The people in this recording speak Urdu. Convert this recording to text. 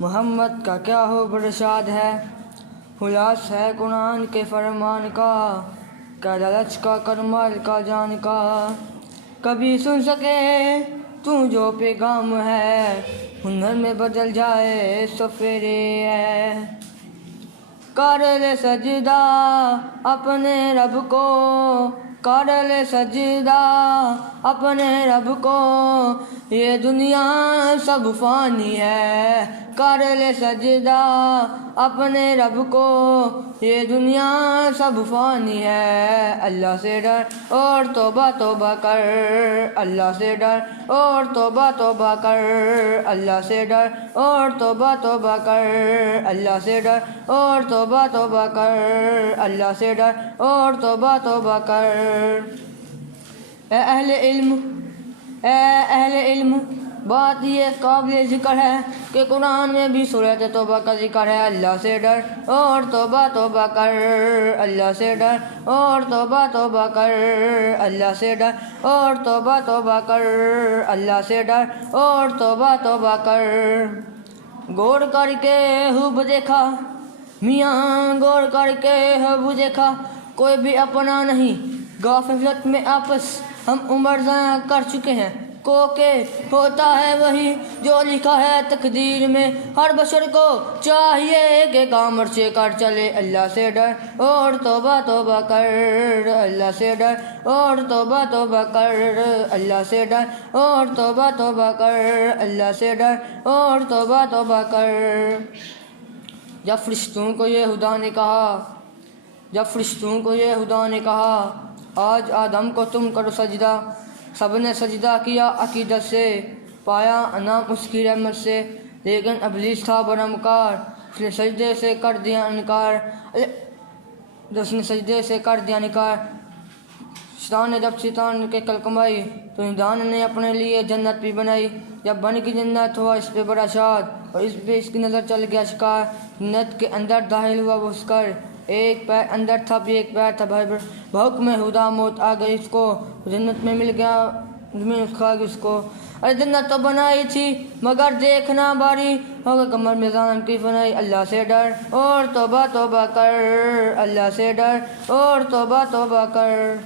محمد کا کیا ہو برشاد ہے، خلاص ہے قرآن کے فرمان کا، کیا لالچ کا کرمال کا جان کا۔ کبھی سن سکے تو جو پیغام ہے، ہنر میں بدل جائے سفیرے ہے۔ کر لے سجدہ اپنے رب کو، کر لے سجدہ اپنے رب کو، یہ دنیا سب فانی ہے۔ کر لے سجدہ اپنے رب کو، یہ دنیا سب فانی ہے۔ اللہ سے ڈر اور توبہ توبہ کر، اللہ سے ڈر اور توبہ توبہ کر، اللہ سے ڈر اور توبہ توبہ کر، اللہ سے ڈر اور توبہ توبہ کر، اللہ سے ڈر اور توبہ توبہ کر۔ اے اہل علم، اے اہل علم، بات یہ قابل ذکر ہے کہ قرآن میں بھی سورۃ توبہ کا ذکر ہے۔ اللہ سے ڈر اور توبہ توبہ کر، اللہ سے ڈر اور توبہ توبہ کر، اللہ سے ڈر اور توبہ توبہ کر، اللہ سے ڈر اور توبہ توبہ کر۔ غور کر کے خوب دیکھا میاں، غور کر کے خوب دیکھا، کوئی بھی اپنا نہیں، غفلت میں آپس ہم عمر ضائع کر چکے ہیں۔ کو کہ ہوتا ہے وہی جو لکھا ہے تقدیر میں، ہر بشر کو چاہیے کہ کام سے کر چلے۔ اللہ سے ڈر اور توبہ توبہ کر، اللہ سے ڈر اور توبہ توبہ کر، اللہ سے ڈر اور توبہ توبہ کر، اللہ سے ڈر اور توبہ توبہ کر۔ جب فرشتوں کو یہ خدا نے کہا، جب فرشتوں کو یہ خدا نے کہا، آج آدم کو تم کرو سجدہ، سب نے سجدہ کیا عقیدت سے، پایا انعام اس کی رحمت سے، لیکن ابلیس تھا بڑا مکار، اس نے سجدے سے کر دیا انکار، اس نے سجدے سے کر دیا انکار۔ شیطان نے جب شیطان کے کل کمائی تو انسان نے اپنے لیے جنت بھی بنائی۔ جب بن کی جنت ہوا اس پہ بڑا شاد، اور اس پہ اس کی نظر چل گیا شکار۔ جنت کے اندر داخل ہوا وہ اس کر، ایک پیر اندر تھا بھی ایک پیر تھا باہر، بحکم خدا موت آ گئی اس کو، جنت میں مل گیا زمین کھا گئی اس کو۔ ارے جنت تو بنائی تھی مگر دیکھنا باری، ہوگا کمر میں جانم کی فنائی۔ اللہ سے ڈر اور توبہ توبہ کر، اللہ سے ڈر اور توبہ توبہ کر۔